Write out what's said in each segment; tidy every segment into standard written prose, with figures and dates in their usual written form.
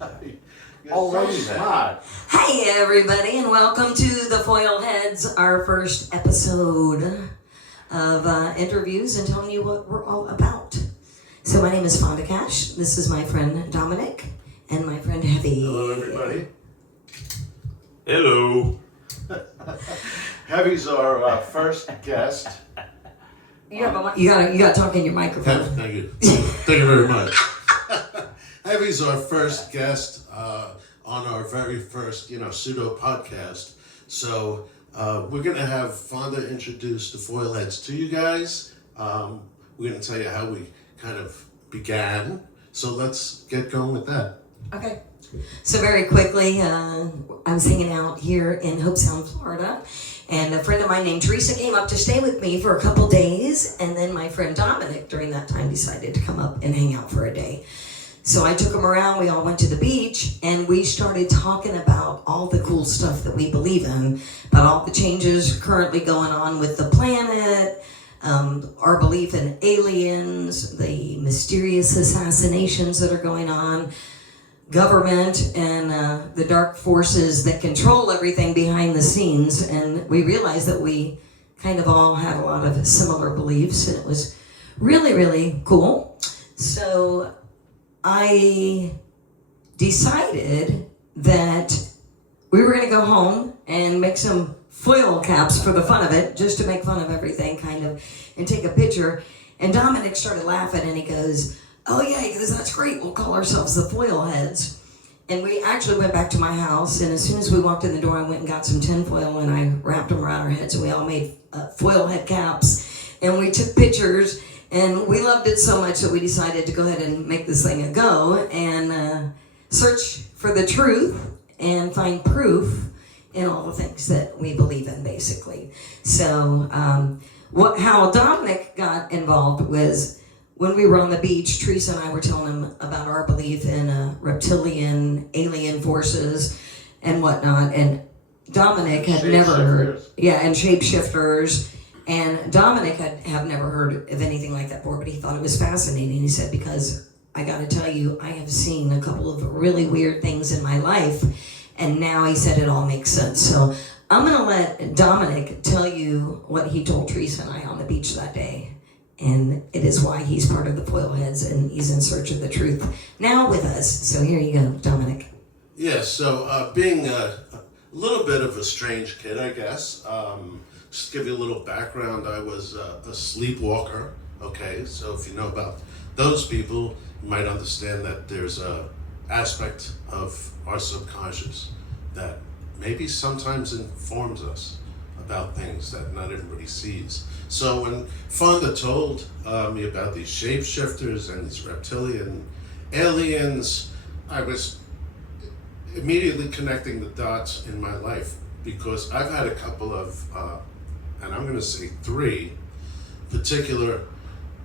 Already smart. Hey everybody, and welcome to the Foil Heads, our first episode of interviews and telling you what we're all about. So my name is Fonda. This is my friend Dominic and my friend Heavy. Hello, everybody. Hello. Heavy's our first guest. You gotta talk in your microphone. Thank you. Thank you very much. Heavy's our first guest on our very first, pseudo podcast. So we're gonna have Fonda introduce the Foil Heads to you guys. We're gonna tell you how we kind of began. So let's get going with that. Okay. So very quickly, I was hanging out here in Hope Sound, Florida, and a friend of mine named Teresa came up to stay with me for a couple days, and then my friend Dominic during that time decided to come up and hang out for a day. So I took him around, we all went to the beach, and we started talking about all the cool stuff that we believe in, about all the changes currently going on with the planet, our belief in aliens, the mysterious assassinations that are going on, government, and the dark forces that control everything behind the scenes. And we realized that we kind of all had a lot of similar beliefs, and it was really, really cool. So I decided that we were going to go home and make some foil caps for the fun of it, just to make fun of everything, kind of, and take a picture. And Dominic started laughing, and he goes, "Oh yeah," he goes, "that's great, we'll call ourselves the Foil Heads." And we actually went back to my house, and as soon as we walked in the door, I went and got some tinfoil, and I wrapped them around our heads, and we all made foil head caps, and we took pictures, and we loved it so much that we decided to go ahead and make this thing a go, and search for the truth, and find proof in all the things that we believe in, basically. So how Dominic got involved was, when we were on the beach, Teresa and I were telling him about our belief in reptilian, alien forces and whatnot. And Dominic had never heard, and shapeshifters. And Dominic have never heard of anything like that before, but he thought it was fascinating. He said, because I gotta tell you, I have seen a couple of really weird things in my life. And now he said it all makes sense. So I'm gonna let Dominic tell you what he told Teresa and I on the beach that day. And it is why he's part of the Foil Heads, and he's in search of the truth now with us. So here you go, Dominic. Yeah, so being a little bit of a strange kid, I guess. Just to give you a little background, I was a sleepwalker, okay? So if you know about those people, you might understand that there's a aspect of our subconscious that maybe sometimes informs us about things that not everybody sees. So when Fonda told me about these shapeshifters and these reptilian aliens, I was immediately connecting the dots in my life, because I've had a couple of, and I'm going to say 3 particular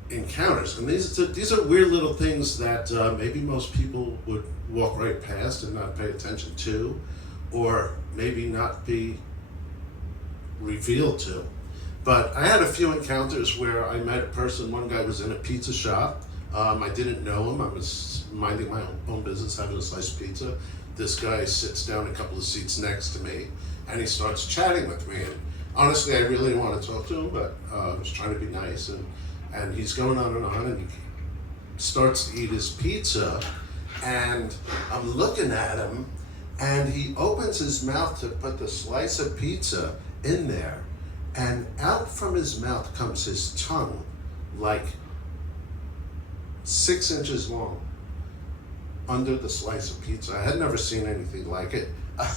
encounters. And these are weird little things that maybe most people would walk right past and not pay attention to, or maybe not be revealed to. But I had a few encounters where I met a person. One guy was in a pizza shop. I didn't know him. I was minding my own business, having a slice of pizza. This guy sits down a couple of seats next to me, and he starts chatting with me. And honestly, I really didn't want to talk to him, but I was trying to be nice. And he's going on, and he starts to eat his pizza, and I'm looking at him, and he opens his mouth to put the slice of pizza in there. And out from his mouth comes his tongue, like 6 inches long, under the slice of pizza. I had never seen anything like it. I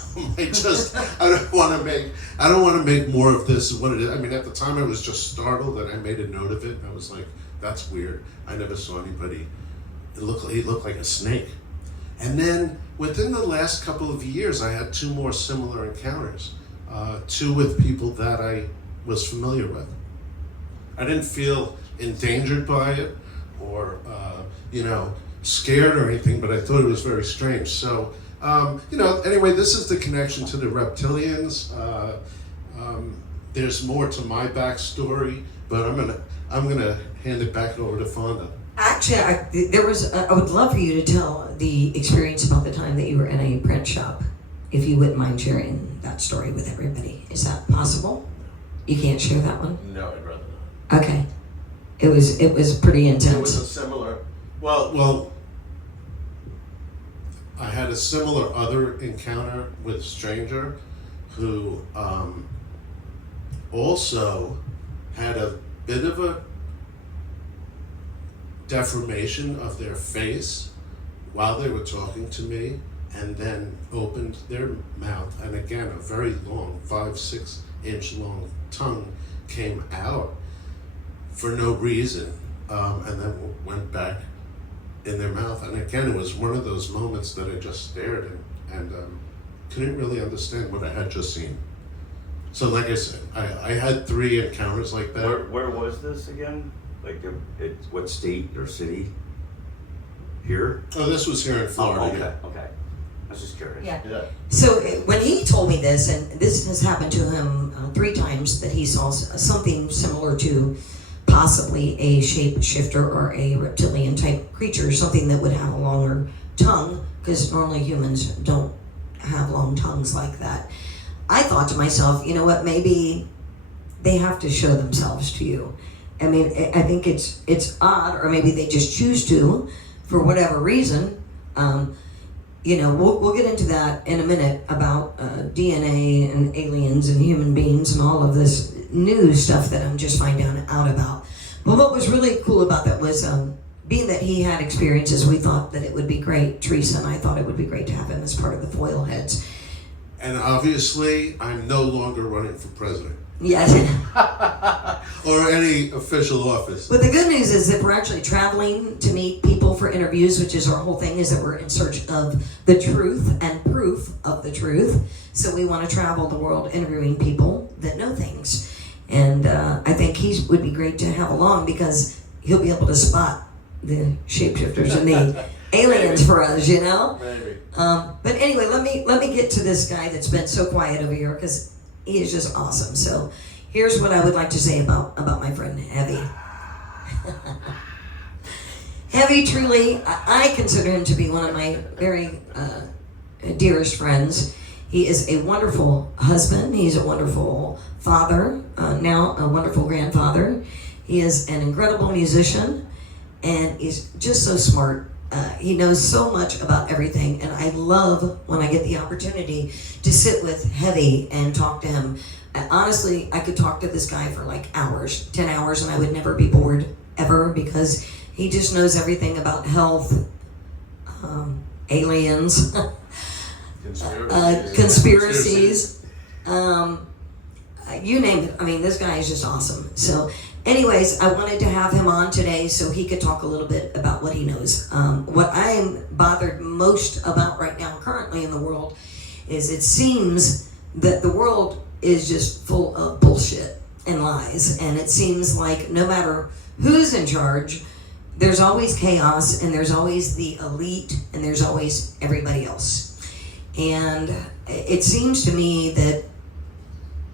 don't want to make more of this what it is. I mean, at the time I was just startled, and I made a note of it. I was like, that's weird. I never saw anybody. He looked like a snake. And then within the last couple of years, I had 2 more similar encounters. 2 with people that I was familiar with. I didn't feel endangered by it or, scared or anything, but I thought it was very strange. So, anyway, this is the connection to the reptilians. There's more to my backstory, but I'm gonna hand it back over to Fonda. Actually, I would love for you to tell the experience about the time that you were in a print shop, if you wouldn't mind sharing that story with everybody. Is that possible? You can't share that one? No, I'd rather not. Okay. It was pretty It was intense. a similar. Well, I had a similar other encounter with a stranger who also had a bit of a deformation of their face while they were talking to me, and then opened their mouth, and again a very long 5-6 inch long tongue came out for no reason, and then went back in their mouth. And again, it was one of those moments that I just stared and couldn't really understand what I had just seen. So like I said, I had 3 encounters like that. Where was this again? Like, what state or city? Here? Oh, this was here in Florida. Okay. I was just curious. Yeah. Yeah. So when he told me this, and this has happened to him 3 times, that he saw something similar to possibly a shapeshifter or a reptilian type creature, something that would have a longer tongue, because normally humans don't have long tongues like that. I thought to myself, you know what, maybe they have to show themselves to you. I mean, I think it's odd, or maybe they just choose to, for whatever reason. You know, we'll get into that in a minute about DNA and aliens and human beings and all of this new stuff that I'm just finding out about. But what was really cool about that was, being that he had experiences, we thought that it would be great, Teresa and I thought it would be great to have him as part of the foil heads. And obviously, I'm no longer running for president Yes. or any official office. But the good news is that we're actually traveling to meet people for interviews, which is our whole thing, is that we're in search of the truth and proof of the truth. So we want to travel the world interviewing people that know things. And I think he would be great to have along, because he'll be able to spot the shapeshifters and the aliens for us, you know? Maybe. But anyway, let me get to this guy that's been so quiet over here, because he is just awesome. So here's what I would like to say about my friend Heavy. Heavy, truly, I consider him to be one of my very dearest friends. He is a wonderful husband. He's a wonderful father, now a wonderful grandfather. He is an incredible musician, and he's just so smart. He knows so much about everything, and I love when I get the opportunity to sit with Heavy and talk to him. Honestly, I could talk to this guy for like hours, 10 hours, and I would never be bored, ever, because he just knows everything about health, aliens, conspiracies, you name it. I mean, this guy is just awesome. So anyways, I wanted to have him on today so he could talk a little bit about what he knows. What I am bothered most about right now, currently in the world, is it seems that the world is just full of bullshit and lies. And it seems like no matter who's in charge, there's always chaos, and there's always the elite, and there's always everybody else. And it seems to me that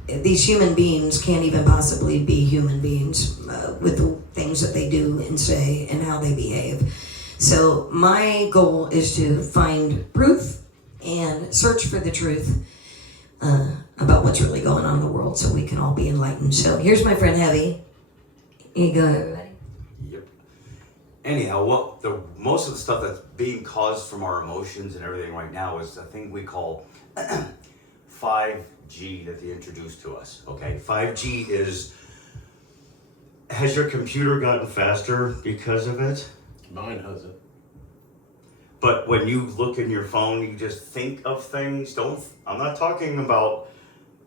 these human beings can't even possibly be human beings with the things that they do and say and how they behave. So my goal is to find proof and search for the truth about what's really going on in the world, so we can all be enlightened. So here's my friend Heavy. Here you go, everybody. Yep. Anyhow, most of the stuff that's being caused from our emotions and everything right now is a thing we call 5G that they introduced to us. Okay, 5G is. Has your computer gotten faster because of it? Mine has it. But when you look in your phone, you just think of things. I'm not talking about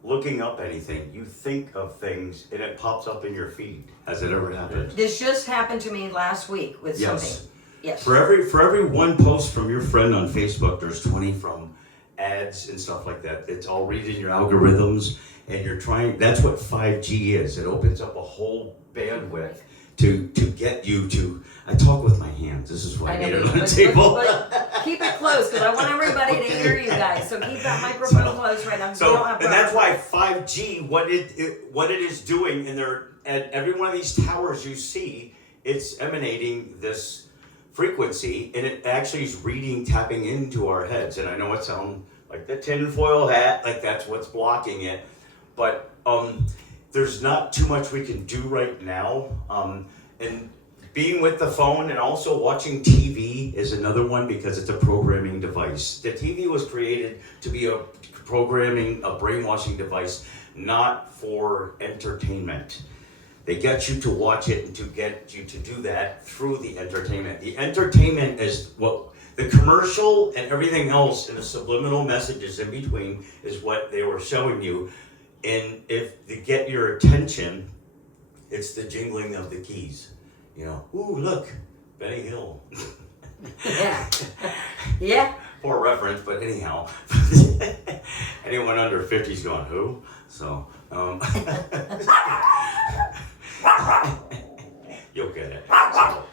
looking up anything. You think of things and it pops up in your feed. Has it ever happened? This just happened to me last week with something. Yes. For every one post from your friend on Facebook, there's 20 from ads and stuff like that. It's all reading your algorithms, and you're trying. That's what 5G is. It opens up a whole bandwidth to get you to. I talk with my hands. This is why I need it on the table. But keep it close, because I want everybody to hear you guys. So keep that microphone close right now. And that's why 5G, what it is doing, and every one of these towers you see it's emanating this frequency, and it actually is tapping into our heads. And I know it sounds like the tinfoil hat, like that's what's blocking it, but there's not too much we can do right now. And being with the phone and also watching TV is another one, because it's a programming device. The TV was created to be a brainwashing device, not for entertainment. They get you to watch it and to get you to do that through the entertainment. The entertainment is what the commercial and everything else, and the subliminal messages in between is what they were showing you. And if to get your attention, it's the jingling of the keys. You know, ooh, look, Benny Hill. Yeah. Yeah. Poor reference, but anyhow. Anyone under 50 is going, who? So, you'll get it. So,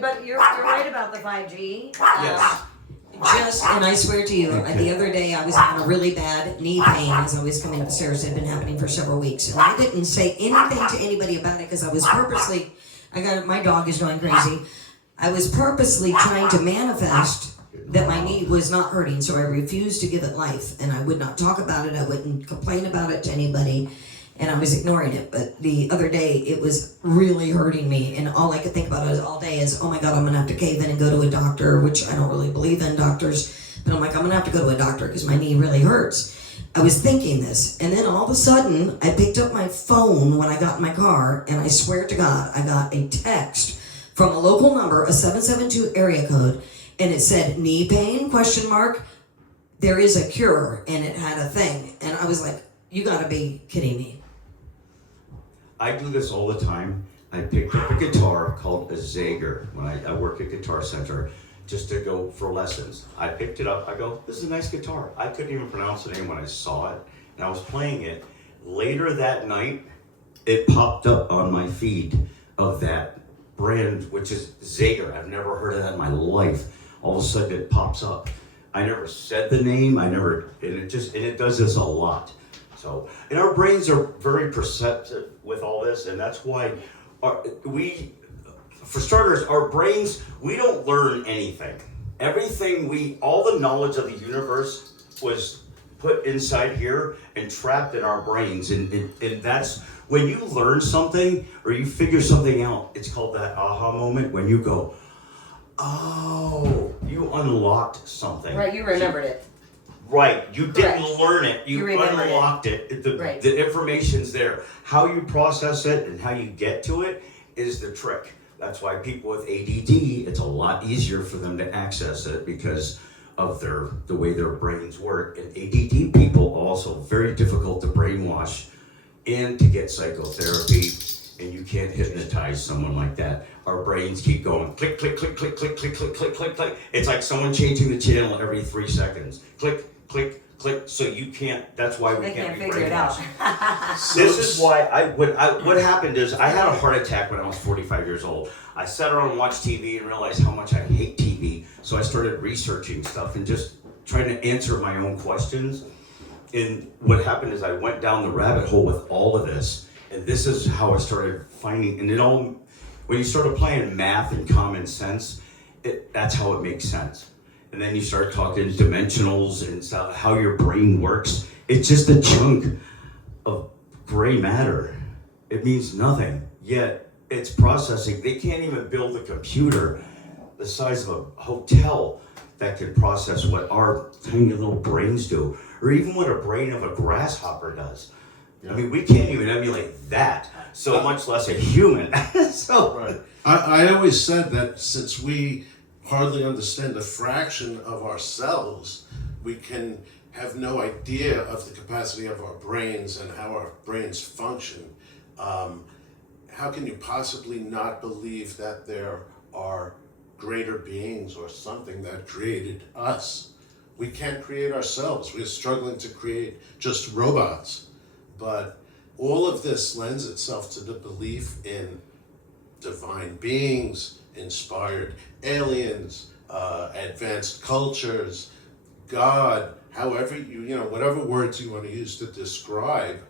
But you're right about the 5G. yes. And I swear to you, the other day I was having a really bad knee pain as I was coming upstairs. It had been happening for several weeks. And I didn't say anything to anybody about it because I was purposely, my dog is going crazy. I was purposely trying to manifest that my knee was not hurting, so I refused to give it life. And I would not talk about it. I wouldn't complain about it to anybody. And I was ignoring it. But the other day, it was really hurting me. And all I could think about all day is, oh my God, I'm going to have to cave in and go to a doctor, which I don't really believe in doctors. But I'm like, I'm going to have to go to a doctor because my knee really hurts. I was thinking this. And then all of a sudden, I picked up my phone when I got in my car. And I swear to God, I got a text from a local number, a 772 area code. And it said, knee pain, ? There is a cure. And it had a thing. And I was like, you got to be kidding me. I do this all the time. I picked up a guitar called a Zager when I work at Guitar Center just to go for lessons. I picked it up. I go, this is a nice guitar. I couldn't even pronounce the name when I saw it. And I was playing it. Later that night, it popped up on my feed of that brand, which is Zager. I've never heard of that in my life. All of a sudden it pops up. I never said the name. And it does this a lot. So, and our brains are very perceptive with all this, and that's why for starters, our brains, we don't learn anything. All the knowledge of the universe was put inside here and trapped in our brains, and that's, when you learn something or you figure something out, it's called that aha moment, when you go, oh, you unlocked something. Right, you remembered it. Right, you didn't Correct. learn it, you unlocked it. The information's there. How you process it and how you get to it is the trick. That's why people with ADD, it's a lot easier for them to access it because of the way their brains work. And ADD people are also very difficult to brainwash and to get psychotherapy, and you can't hypnotize someone like that. Our brains keep going click, click, click, click, click, click, click, click, click, click. It's like someone changing the channel every 3 seconds. Click, click, click. So you can't, that's why we can't be figure it out. This is why what happened is I had a heart attack when I was 45 years old. I sat around and watched TV and realized how much I hate TV. So I started researching stuff and just trying to answer my own questions. And what happened is I went down the rabbit hole with all of this. And this is how I started finding, and it all, when you start applying math and common sense, that's how it makes sense. And then you start talking dimensionals and stuff, how your brain works. It's just a chunk of gray matter. It means nothing, yet it's processing. They can't even build a computer the size of a hotel that can process what our tiny little brains do, or even what a brain of a grasshopper does. I mean, we can't even emulate that, so much less a human. So, Right. I always said that since we hardly understand a fraction of ourselves, we can have no idea of the capacity of our brains and how our brains function. How can you possibly not believe that there are greater beings or something that created us? We can't create ourselves. We're struggling to create just robots. But all of this lends itself to the belief in divine beings, inspired aliens, advanced cultures, God, however whatever words you want to use to describe,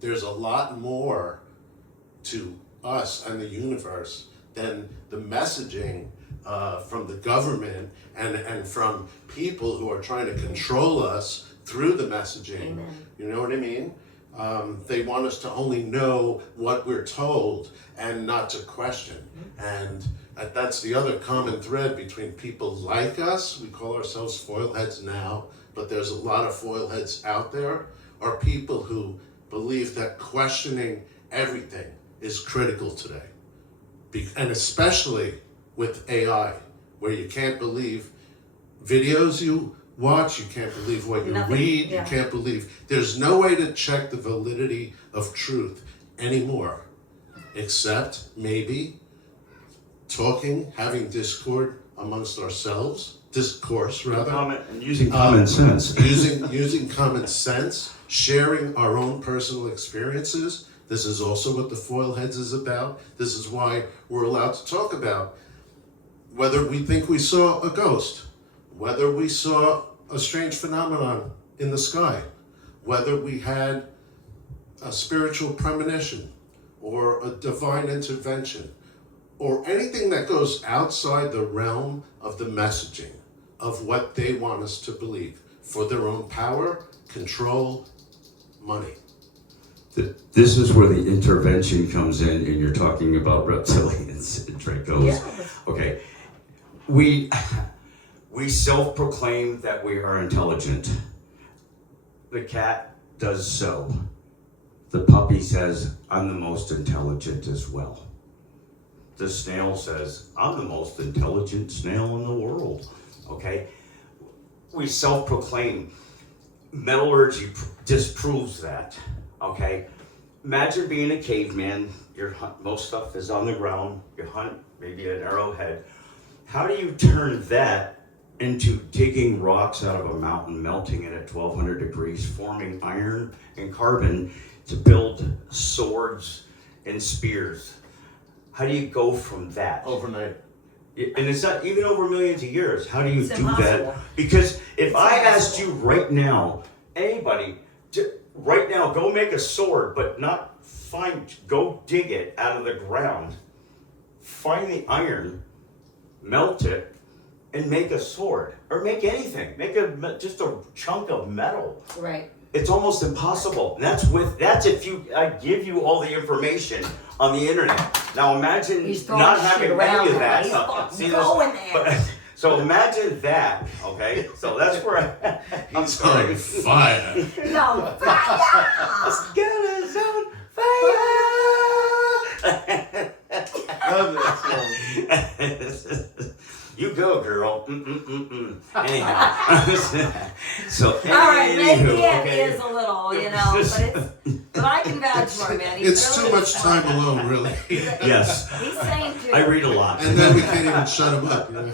there's a lot more to us and the universe than the messaging from the government and from people who are trying to control us through the messaging. Amen. You know what I mean? They want us to only know what we're told and not to question. And that's the other common thread between people like us. We call ourselves foil heads now, but there's a lot of foil heads out there, are people who believe that questioning everything is critical today. And especially with AI, where you can't believe videos you watch, you can't believe what you Nothing, read, yeah. you can't believe. There's no way to check the validity of truth anymore, except maybe talking, having discourse amongst ourselves, discourse rather. And using common sense. using common sense, sharing our own personal experiences. This is also what the foil heads is about. This is why we're allowed to talk about whether we think we saw a ghost, whether we saw a strange phenomenon in the sky, whether we had a spiritual premonition or a divine intervention, or anything that goes outside the realm of the messaging of what they want us to believe for their own power, control, money. This is where the intervention comes in, and you're talking about reptilians and Dracos. Yeah. Okay, we self-proclaim that we are intelligent. The cat does so. The puppy says, I'm the most intelligent as well. The snail says, I'm the most intelligent snail in the world. Okay, we self-proclaim. Metallurgy disproves that. Okay, imagine being a caveman. Most stuff is on the ground. You hunt maybe an arrowhead. How do you turn that into digging rocks out of a mountain, melting it at 1200 degrees, forming iron and carbon to build swords and spears? How do you go from that? Overnight. And it's not even over millions of years. How do you It's do impossible. that? Because if It's I asked you impossible. right now, anybody, right now, go make a sword, but go dig it out of the ground, find the iron, melt it, and make a sword, or make anything. Make just a chunk of metal. Right. It's almost impossible. And that's if I give you all the information on the internet. Now imagine He's throwing not shit having around any of now. that He's stuff. fucking going there. So imagine that, okay? So that's where I'm He's sorry. on fire. No, fire! Skeleton's on fire! You go, girl. Anyhow. So, All right, maybe anywho, it okay. is a little, but I can vouch for him, man. He's It's too really much time alone, really. Yes, He's saying too. I read a lot. And then we can't even shut him up. You know?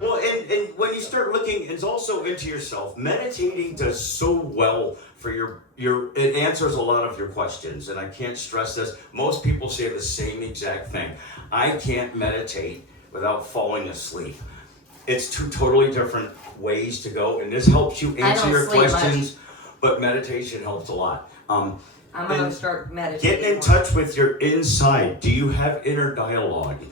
Well, and when you start looking, it's also into yourself. Meditating does so well for it answers a lot of your questions, and I can't stress this. Most people say the same exact thing. I can't meditate without falling asleep. It's two totally different ways to go, and this helps you I answer don't your sleep questions, but meditation helps a lot. I'm gonna and start meditating. Getting in more. touch with your inside. Do you have inner dialogue?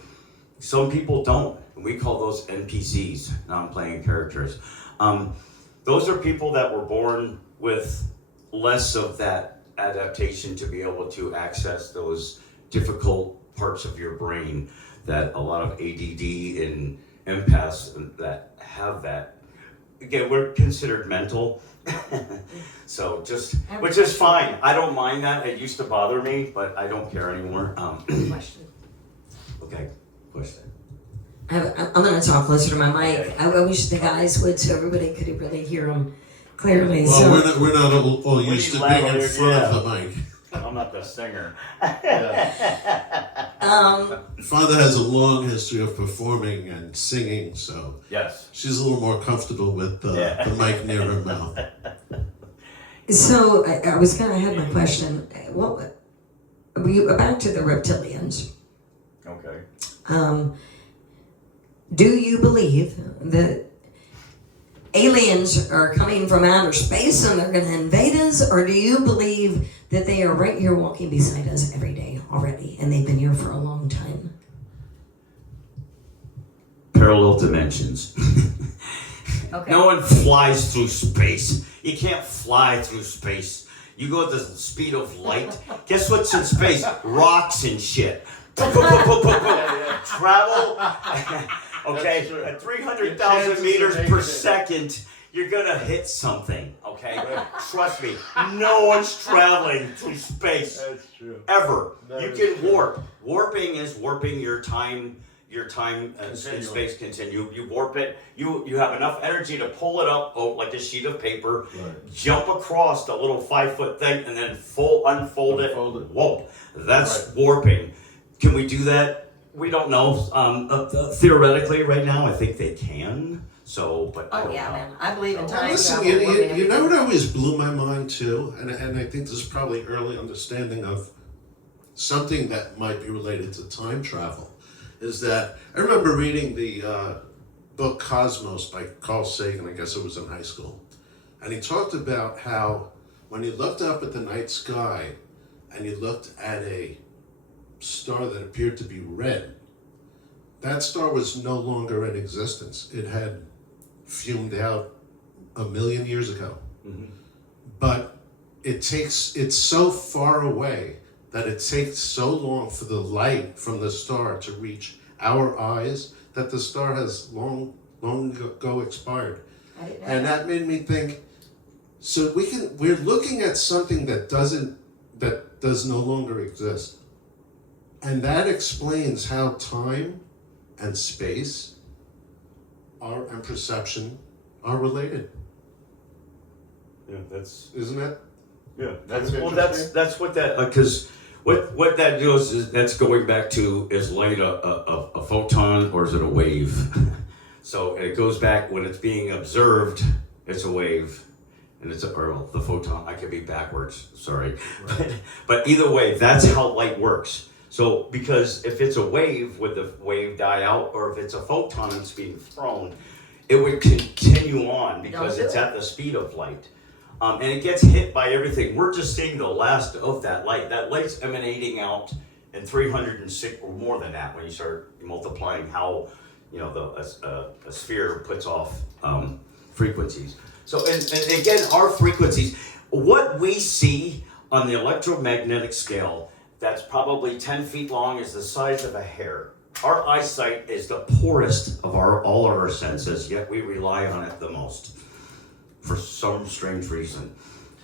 Some people don't. We call those NPCs, non-playing characters. Those are people that were born with less of that adaptation to be able to access those difficult parts of your brain that a lot of ADD and empaths that have that. Again, we're considered mental. So which is fine. I don't mind that. It used to bother me, but I don't care anymore. Question. Okay, question. I'm going to talk closer to my mic. Okay. I wish the guys would, so everybody could really hear them clearly. Well, so, we're not all We used to need being in louder, front of the mic. I'm not the singer. Father has a long history of performing and singing, so Yes. she's a little more comfortable with the mic near her mouth. so I was going to have my question. Back to the reptilians. Okay. Do you believe that aliens are coming from outer space and they're going to invade us, or do you believe that they are right here walking beside us every day already and they've been here for a long time? parallel dimensions. Okay. No one flies through space. You can't fly through space. You go at the speed of light. Guess what's in space? Rocks and shit. Travel. Okay, at 300,000 meters per second, you're gonna hit something. Okay, trust me. No one's traveling through space. That's true. Ever. That You is can true. warp. Warping is warping your time in Continuum. space continuum. You warp it. You have enough energy to pull it up like a sheet of paper, Right. jump across the little 5-foot thing, and then unfold it. Unfold it. Whoa, that's Right. warping. Can we do that? We don't know. Theoretically, right now, I think they can. So, but I Oh don't yeah, know. man. I believe in Well, time listen, travel. you know what always blew my mind too, and I think this is probably early understanding of something that might be related to time travel, is that I remember reading the book Cosmos by Carl Sagan. I guess it was in high school, and he talked about how when you looked up at the night sky and you looked at a star that appeared to be red, that star was no longer in existence. It had fumed out 1,000,000 years ago. Mhm. But it's so far away that it takes so long for the light from the star to reach our eyes that the star has long ago expired. I didn't know And that made me think, so we're looking at something that does no longer exist. And that explains how time and space and perception are related. Yeah, that's. Isn't that? Yeah, That's well, interesting. that's what that because what that does is that's going back to is light a photon or is it a wave? So it goes back when it's being observed, it's a wave, and it's or the photon. I could be backwards, sorry, but either way, that's how light works. So because if it's a wave, would the wave die out, or if it's a photon that's being thrown, it would continue on because it's at the speed of light. And it gets hit by everything. We're just seeing the last of that light. That light's emanating out in 306 or more than that when you start multiplying how a sphere puts off frequencies. So and again, our frequencies, what we see on the electromagnetic scale, that's probably 10 feet long, is the size of a hair. Our eyesight is the poorest of all of our senses, yet we rely on it the most. For some strange reason.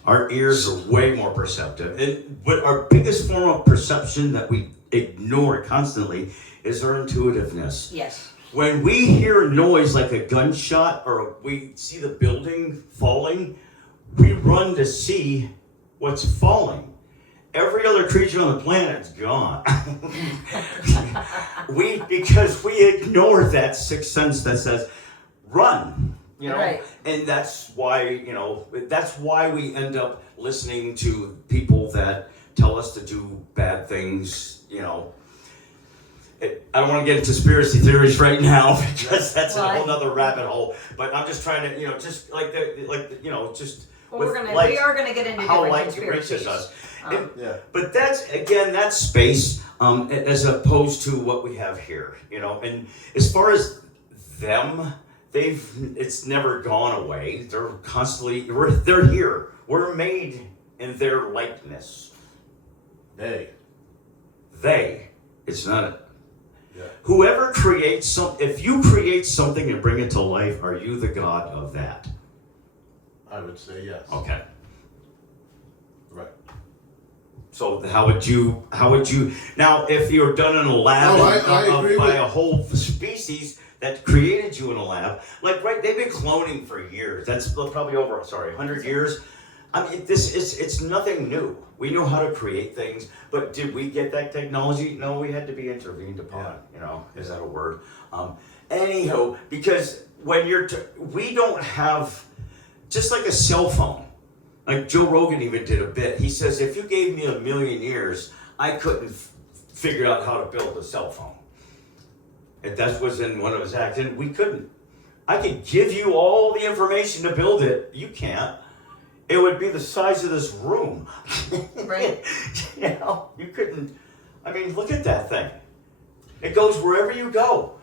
Our ears are way more perceptive. But our biggest form of perception that we ignore constantly is our intuitiveness. Yes. When we hear noise like a gunshot or we see the building falling, we run to see what's falling. Every other creature on the planet's gone. Because we ignore that sixth sense that says, run. Right. And that's why, we end up listening to people that tell us to do bad things, I don't want to get into conspiracy theories right now because that's a whole nother rabbit hole. But I'm just trying to, just Well, with we are gonna get into how different light conspiracies. reaches us. Yeah. But that's space, as opposed to what we have here, And as far as them, it's never gone away. They're constantly, they're here. We're made in their likeness. They. It's not a. Yeah. Whoever creates if you create something and bring it to life, are you the god of that? I would say yes. Okay. Right. So how would you now if you're done in a lab I agree by with- a whole species that created you in a lab, they've been cloning for years. That's probably over 100 years. I mean, it's nothing new. We know how to create things, but did we get that technology? No, we had to be intervened upon. Is that a word? Anyhow, because when we don't have, just like a cell phone. Like Joe Rogan even did a bit. He says, if you gave me 1,000,000 years, I couldn't figure out how to build a cell phone. If that was in one of his acts, and we couldn't. I could give you all the information to build it. You can't. It would be the size of this room. Right. You couldn't. I mean, look at that thing. It goes wherever you go.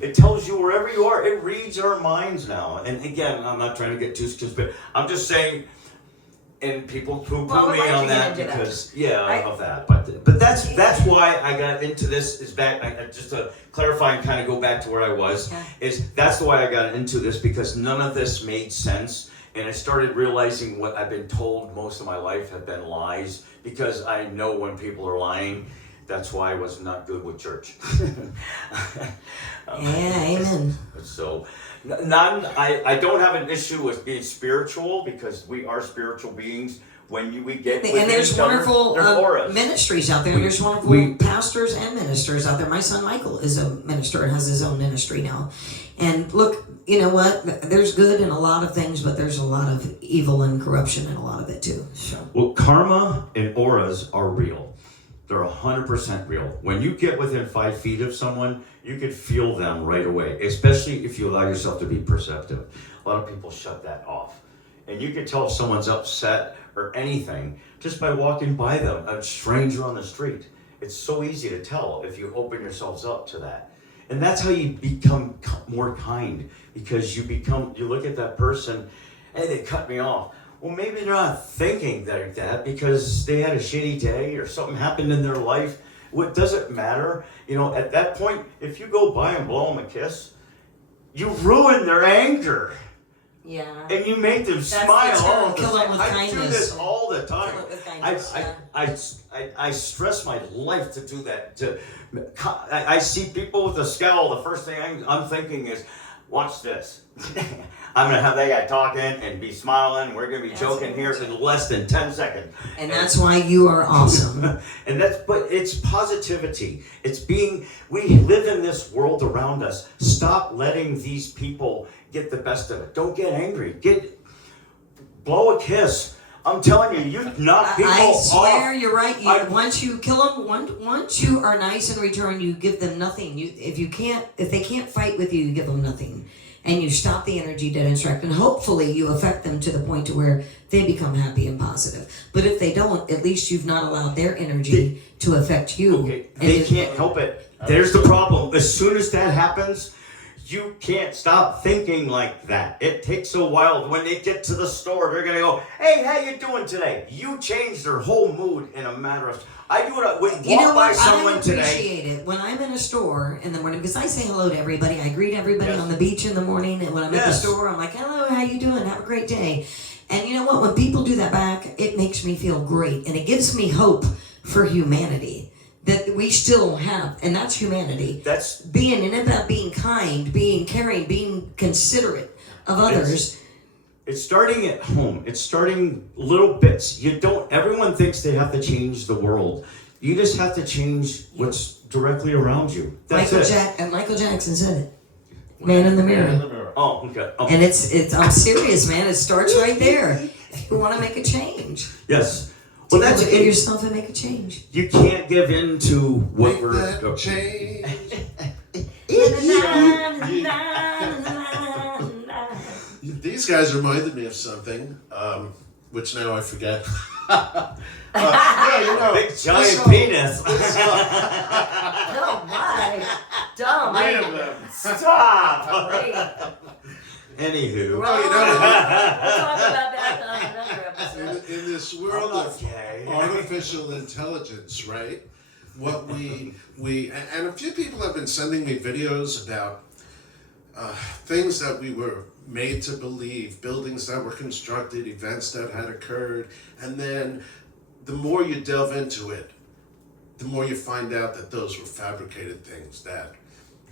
It tells you wherever you are. It reads our minds now. And again, I'm not trying to get too stupid. I'm just saying, and people poo-poo Well, I would me like on to get that into that. because I- of that. But that's why I got into this. Is back just to clarify and kind of go back to where I was. Okay. Is that's why I got into this, because none of this made sense. And I started realizing what I've been told most of my life have been lies, because I know when people are lying. That's why I was not good with church. Yeah, amen. So, I don't have an issue with being spiritual, because we are spiritual beings. When we get with And there's each other, wonderful there's auras. ministries out there. There's wonderful pastors and ministers out there. My son Michael is a minister and has his own ministry now. And look, you know what? There's good in a lot of things, but there's a lot of evil and corruption in a lot of it too. So. Well, karma and auras are real. They're 100% real. When you get within 5 feet of someone, you can feel them right away, especially if you allow yourself to be perceptive. A lot of people shut that off. And you can tell if someone's upset or anything just by walking by them, a stranger on the street. It's so easy to tell if you open yourselves up to that. And that's how you become more kind, because you look at that person, hey, they cut me off. Well, maybe they're not thinking that because they had a shitty day or something happened in their life. What does it matter? You know, at that point, if you go by and blow them a kiss, you ruin their anger. Yeah. And you make them The smile term, all the kill 'em time. with I do kindness. this all the time. Kill it with kindness, I stress my life to do that. I see people with a scowl. The first thing I'm thinking is, watch this. I'm gonna have that guy talking and be smiling. We're gonna be joking here in less than 10 seconds. And that's why you are awesome. But it's positivity. We live in this world around us. Stop letting these people get the best of it. Don't get angry. Blow a kiss. I'm telling you, you knock people I off. swear you're right. Once you kill them, once you are nice in return, you give them nothing. If they can't fight with you, you give them nothing. And you stop the energy dead and direct, and hopefully you affect them to the point to where they become happy and positive. But if they don't, at least you've not allowed their energy to affect you. Okay, they can't help it. There's the problem. As soon as that happens, you can't stop thinking like that. It takes a while. When they get to the store, they're gonna go, "Hey, how you doing today?" You change their whole mood in a matter of. I do it. Walk by someone today. I appreciate it when I'm in a store in the morning, because I say hello to everybody. I greet everybody on the beach in the morning, and when I'm at the store, I'm like, "Hello, how you doing? Have a great day." And you know what? When people do that back, it makes me feel great, and it gives me hope for humanity that we still have, and that's humanity. That's being about being kind, being caring, being considerate of others. It's starting at home. It's starting little bits. Everyone thinks they have to change the world. You just have to change what's directly around you. That's Michael Jackson said it. Man in the mirror. Oh, okay. And it's I'm serious, man. It starts right there. If you want to make a change. Yes. Well, look at yourself and make a change. You can't give in to what That change. These guys reminded me of something, which now I forget. Big giant penis. Oh my. Dumb. Stop. Anywho. We'll talk about that on another episode. In this world of artificial intelligence, right? What we and a few people have been sending me videos about things that we were made to believe, buildings that were constructed, events that had occurred, and then the more you delve into it, the more you find out that those were fabricated things, that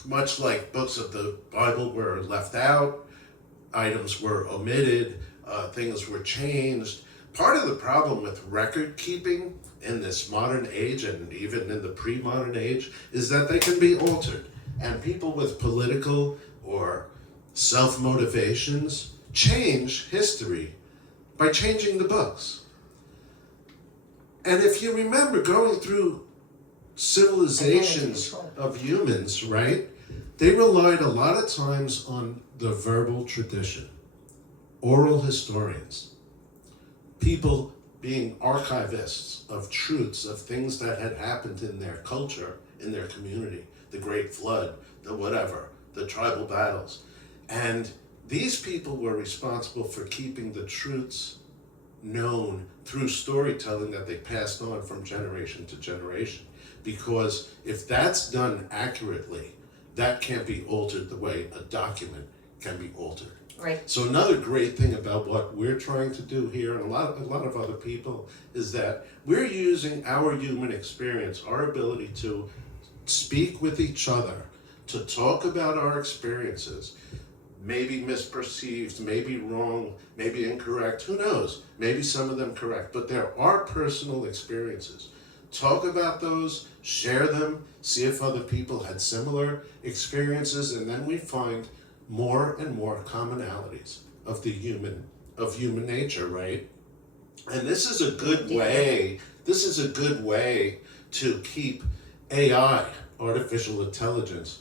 much like books of the Bible were left out, items were omitted, things were changed. Part of the problem with record keeping in this modern age, and even in the pre-modern age, is that they can be altered. And people with political or self-motivations change history by changing the books. And if you remember going through civilizations of humans, right? They relied a lot of times on the verbal tradition, oral historians, people being archivists of truths, of things that had happened in their culture, in their community, the Great Flood, the whatever. the tribal battles. And these people were responsible for keeping the truths known through storytelling that they passed on from generation to generation. Because if that's done accurately, that can't be altered the way a document can be altered. Right. So another great thing about what we're trying to do here, and a lot of other people, is that we're using our human experience, our ability to speak with each other, to talk about our experiences, maybe misperceived, maybe wrong, maybe incorrect, who knows? Maybe some of them correct, but there are personal experiences. Talk about those, share them, see if other people had similar experiences, and then we find more and more commonalities of human nature, right? And this is a good way to keep AI, artificial intelligence,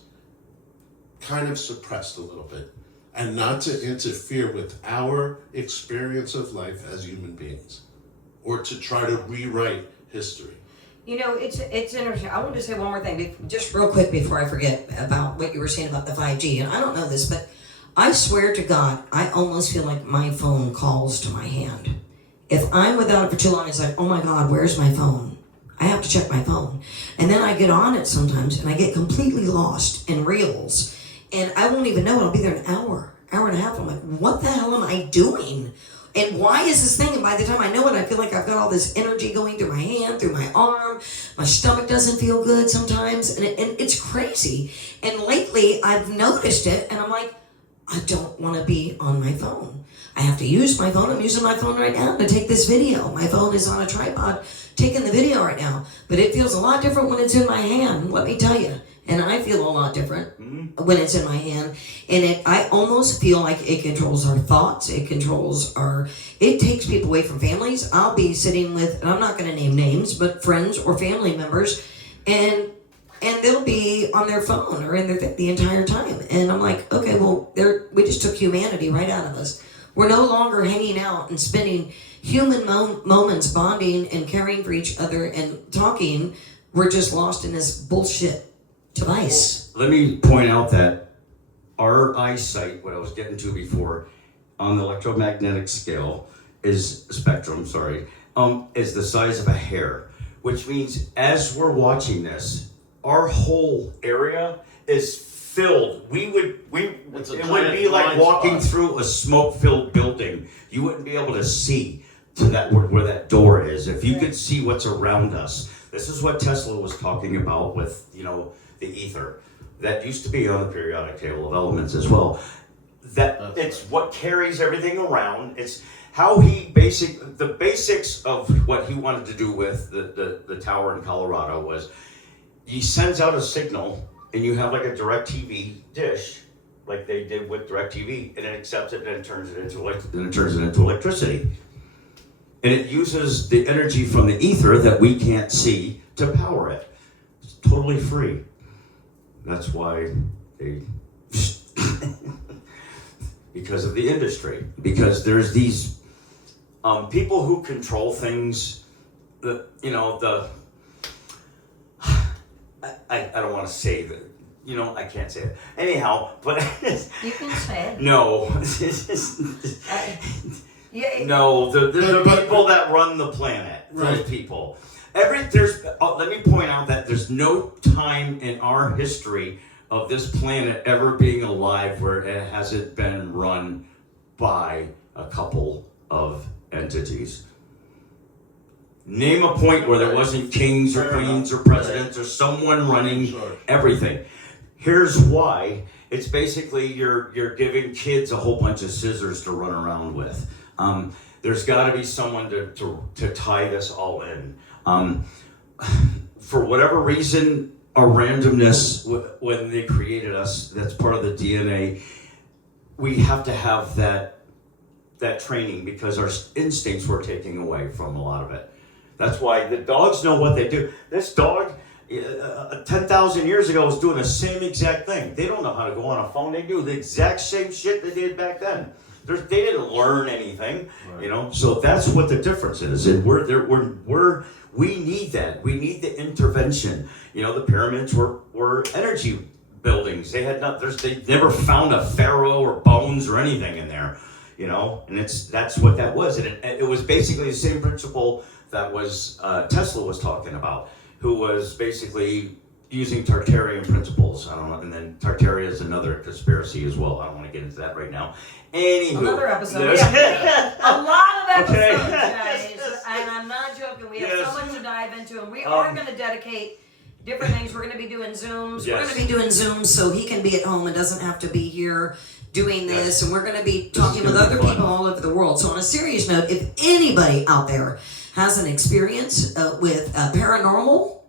kind of suppressed a little bit, and not to interfere with our experience of life as human beings, or to try to rewrite history. You know, it's interesting. I want to say one more thing, just real quick before I forget about what you were saying about the 5G. And I don't know this, but I swear to God, I almost feel like my phone calls to my hand. If I'm without it for too long, it's like, oh my God, where's my phone? I have to check my phone. And then I get on it sometimes, and I get completely lost in reels. And I won't even know it. I'll be there an hour and a half. I'm like, what the hell am I doing? And why is this thing? And by the time I know it, I feel like I've got all this energy going through my hand, through my arm. My stomach doesn't feel good sometimes. And it's crazy. And lately, I've noticed it. And I'm like, I don't want to be on my phone. I have to use my phone. I'm using my phone right now to take this video. My phone is on a tripod taking the video right now. But it feels a lot different when it's in my hand, let me tell you. And I feel a lot different when it's in my hand. And I almost feel like it controls our thoughts. It takes people away from families. I'll be sitting with, and I'm not going to name names, but friends or family members, and they'll be on their phone or in their the entire time. And I'm like, okay, well, we just took humanity right out of us. We're no longer hanging out and spending human moments bonding and caring for each other and talking. We're just lost in this bullshit device. Let me point out that our eyesight, what I was getting to before, on the electromagnetic scale is is the size of a hair, which means as we're watching this, our whole area is filled. It would be like walking through a smoke-filled building. You wouldn't be able to see to that where that door is if you could see what's around us. This is what Tesla was talking about with, the ether. That used to be on the periodic table of elements as well. It's what carries everything around. It's how the basics of what he wanted to do with the tower in Colorado was he sends out a signal and you have like a DirecTV dish, like they did with DirecTV, and it accepts it and it turns it into electricity. And it uses the energy from the ether that we can't see to power it. It's totally free. That's why they, because of the industry, because there's these people who control things, I don't want to say that, I can't say it. Anyhow, but. You can say it. No. No, the people that run the planet, those people. Let me point out that there's no time in our history of this planet ever being alive where it hasn't been run by a couple of entities. Name a point where there wasn't kings or queens or presidents or someone running everything. Here's why. It's basically you're giving kids a whole bunch of scissors to run around with. There's got to be someone to tie this all in. For whatever reason, our randomness, when they created us, that's part of the DNA. We have to have that training because our instincts were taken away from a lot of it. That's why the dogs know what they do. This dog, 10,000 years ago, was doing the same exact thing. They don't know how to go on a phone. They do the exact same shit they did back then. They didn't learn anything, So that's what the difference is. And we need that. We need the intervention. The pyramids were energy buildings. They had not. They never found a pharaoh or bones or anything in there, you know. And that's what that was. And it was basically the same principle that was Tesla was talking about, who was basically using Tartarian principles. I don't know. And then Tartaria is another conspiracy as well. I don't want to get into that right now. Anywho, Another episode. there's- Yeah. A lot of episodes, Okay. guys. And I'm not joking. We have so Yes. much to dive into, and we are going to dedicate different things. We're going to be doing Zooms. We're going to be doing Zooms so he can be at home and doesn't have to be here doing this. Yes. And we're going to be This is talking with gonna be other fun. people all over the world. So on a serious note, if anybody out there has an experience with paranormal,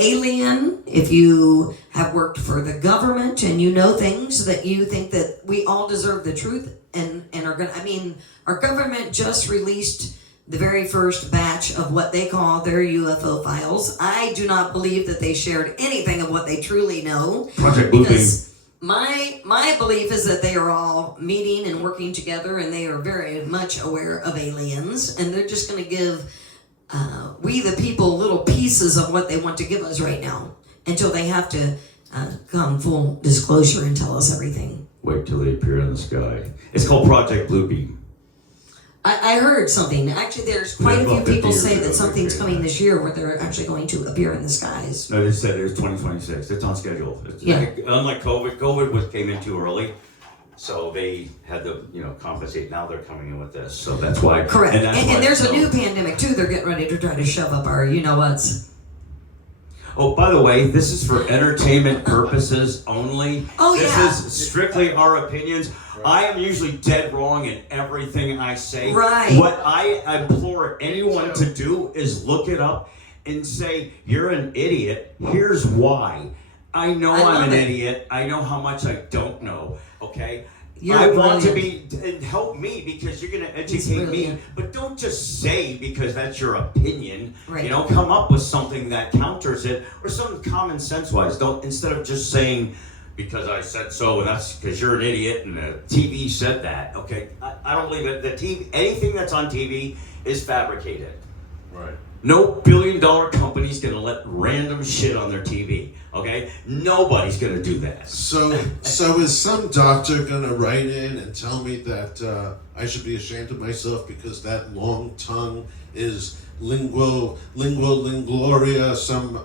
alien, if you have worked for the government and you know things that you think that we all deserve the truth and are going to, I mean, our government just released the very first batch of what they call their UFO files. I do not believe that they shared anything of what they truly know. Project Bluebeam. Because my belief is that they are all meeting and working together and they are very much aware of aliens and they're just going to give we the people little pieces of what they want to give us right now until they have to come full disclosure and tell us everything. Wait till they appear in the sky. It's called Project Bluebeam. I heard something. Actually, there's quite a few about 50 people years say ago, that something's they coming created this year where they're actually going to appear in the skies. No, they said it was 2026. It's on schedule. It's, Yeah. Unlike COVID, came in too early, so they had to, compensate. Now they're coming in with this, so that's why. Correct. And, that's why, and there's so- a new pandemic too. They're getting ready to try to shove up our you-know-whats. Oh, by the way, this is for entertainment purposes only. Oh, this yeah. is strictly our opinions. I am usually dead wrong in everything I say. Right. What I implore anyone to do is look it up and say, you're an idiot. Here's why. I know I I'm love an it. idiot. I know how much I don't know. Okay? You're I want to brilliant. be, and help me because you're going to He's educate me. brilliant. But don't just say because that's your opinion. Right. Come up with something that counters it or something common sense wise. Don't, instead of just saying because I said so and that's because you're an idiot and the TV said that. Okay, I don't believe it. The TV, anything that's on TV is fabricated. Right. No billion-dollar company's gonna let random shit on their TV. Okay, nobody's gonna do that. So is some doctor gonna write in and tell me that I should be ashamed of myself because that long tongue is lingloria, some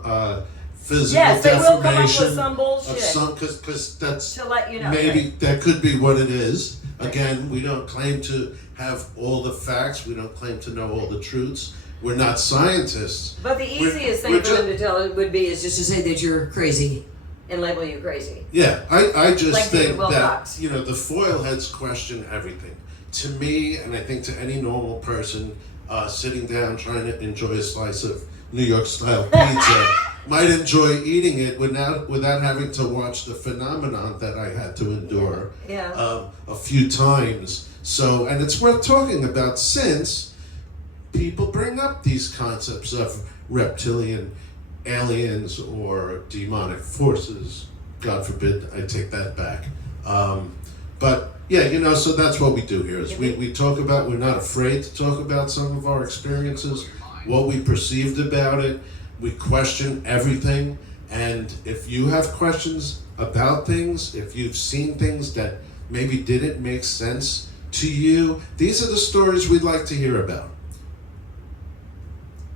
physical Yes, they will come up with deformation some bullshit of some, because that's to let you know. maybe that could be what it is. Again, we don't claim to have all the facts. We don't claim to know all the truths. We're not scientists. But the We're- easiest we're thing for them to tell would be is just to say that you're crazy and label you crazy. Yeah, I just Like David think Wilcox. that, the foil heads question everything. To me, and I think to any normal person sitting down trying to enjoy a slice of New York style pizza might enjoy eating it without having to watch the phenomenon that I had to endure Yeah. a few times. So, and it's worth talking about since people bring up these concepts of reptilian aliens or demonic forces. God forbid I take that back. But yeah, so that's what we do here is we talk about, we're not afraid to talk about some of our experiences, what we perceived about it. We question everything. And if you have questions about things, if you've seen things that maybe didn't make sense to you, these are the stories we'd like to hear about.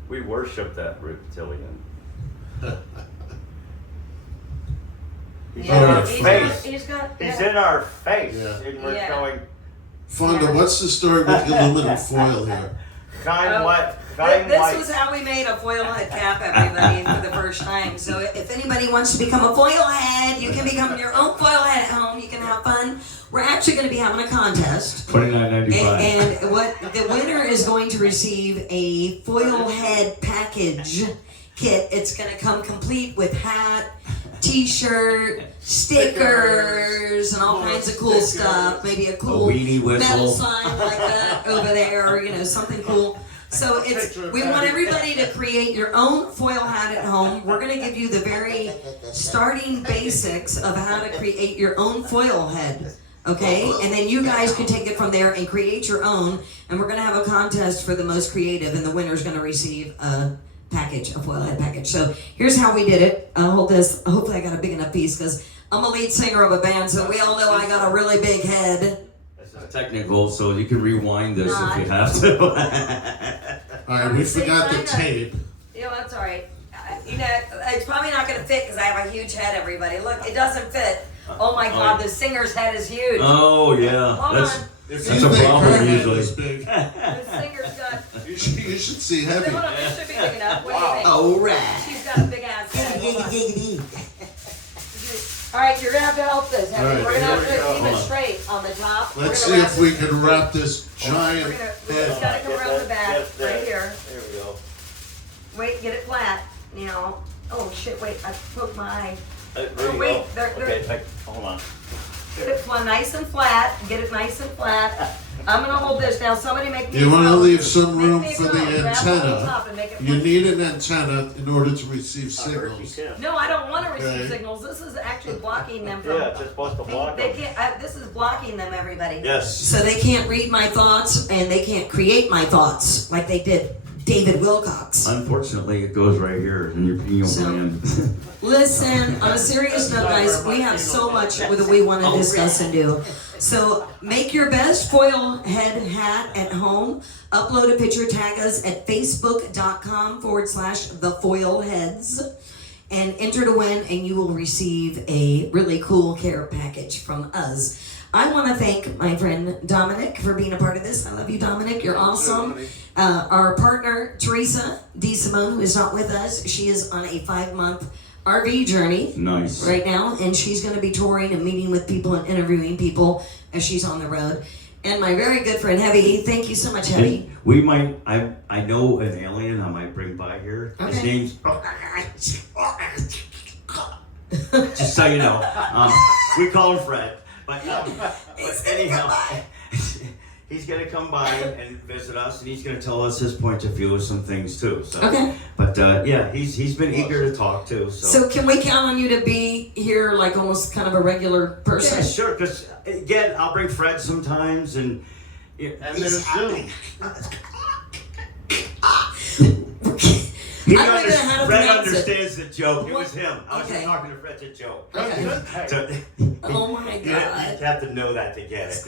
We worship that reptilian. He's in our face. He's in our face, Yeah. and we're Yeah. going, Fonda, what's the story with the aluminum foil here? kind white. This was how we made a foil head cap, everybody, for the first time. So if anybody wants to become a foil head, you can become your own foil head at home. You can have fun. We're actually going to be having a contest. $29.95. And what the winner is going to receive a foil head package kit. It's going to come complete with hat, t-shirt, stickers, and all kinds of cool stuff. Maybe a cool weenie whistle. metal sign like that over there, or something cool. So we want everybody to create your own foil hat at home. We're going to give you the very starting basics of how to create your own foil head. Okay, and then you guys can take it from there and create your own. And we're going to have a contest for the most creative, and the winner's going to receive a package, a foil head package. So here's how we did it. I'll hold this. Hopefully I got a big enough piece because I'm a lead singer of a band, so we all know I got a really big head. This is technical, so you can rewind this if you have to. All right, we forgot the tape. Yeah, that's all right. You know, it's probably not going to fit because I have a huge head, everybody. Look, it doesn't fit. Oh my God, the singer's head is huge. Oh, yeah. Hold That's, on. If That's you a think problem her head usually. is big, The singer's got... you should see heavy. Hold on, this should be big enough. What do you think? all right. She's got a big ass head. Hold on. All right, you're going to have to help this. All right, We're going to have here we to go. keep Hold it on. straight on the top. Let's We're see gonna if we can wrap this giant We're just head. got to come around the back, Yes, there. right here. There we go. Wait, get it flat. Now, oh shit, wait, I poked my eye. There Oh, you wait, go. there- Okay, hold on. Get it nice and flat. Get it nice and flat. I'm gonna hold this now. Somebody make me. You a want to cone. leave some Make room me a for the cone. Grab it on the antenna. top and make it You flat. need an antenna in order to receive signals. No, I don't want to receive Okay. signals. This is actually blocking them from. Yeah, it's just supposed to block They them. can't. This is blocking them, everybody. Yes. So they can't read my thoughts and they can't create my thoughts like they did David Wilcox. Unfortunately, it goes right here in your pineal So- gland. Listen, on a serious note, guys, we have so much that we want to discuss and do. So make your best foil head hat at home. Upload a picture, tag us at facebook.com/thefoilheads and enter to win, and you will receive a really cool care package from us. I want to thank my friend Dominic for being a part of this. I love you, Dominic. You're awesome. Our partner, Teresa D. Simone, who is not with us, she is on a 5-month RV journey Nice. right now, and she's going to be touring and meeting with people and interviewing people as she's on the road. And my very good friend, Heavy. Thank you so much, Heavy. And we might, I know an alien I might bring by here. His Okay. name's, just so you know, we call him Fred. But anyhow, he's gonna come by and visit us, and he's gonna tell us his point of view of some things too. So, Okay. but yeah, he's been eager to talk too. So can we count on you to be here like almost kind of a regular person? Yeah, sure. Because again, I'll bring Fred sometimes, and And there's Zoom. He I don't even know how to Fred pronounce it. understands the joke. It What? was him. I was Okay. just talking to Fred to joke. Okay. So, Oh my you God. have to know that to get it.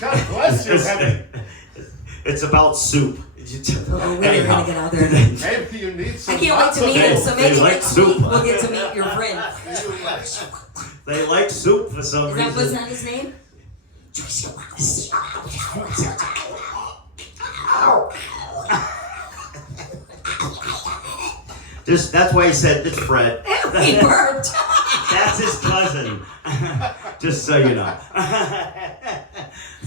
God bless you, Heavy. It's about soup. Oh, we're Anyhow. gonna get out there. Maybe you need some. I can't wait to meet him. So They maybe like next soup. week we'll get to meet your friend. They like soup for some Is that was reason. that his name? That's why he said it's Fred. He burped. That's his cousin. Just so you know.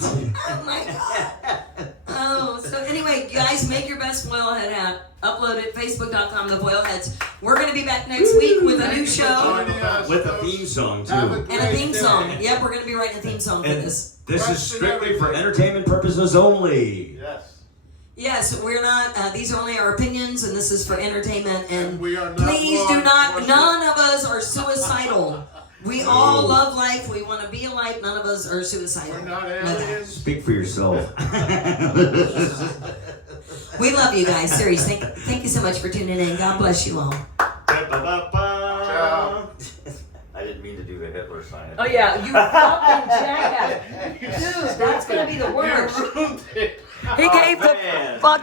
Oh my God. Oh, so anyway, guys, make your best foilhead hat. Upload it, facebook.com, the foilheads. We're going to be back next week with a new show Joining us, With a folks. theme song Have too. and a theme Great song. day. Yep, we're going to be writing a theme song for And this. this is Question strictly for everything. entertainment purposes only. Yes. Yes, we're not, these are only our opinions, and this is for entertainment. And We are not please do law not, enforcement. none of us are suicidal. We all love life. We want to be alive. None of us are suicidal. We're not Know that. aliens. Speak for yourself. We love you guys. Seriously. Thank you so much for tuning in. God bless you all. Ciao. I didn't mean to do the Hitler sign. Oh, yeah. You fucking jackass. Dude, that's going to be the worst. You ruined it. He gave the man. fuck.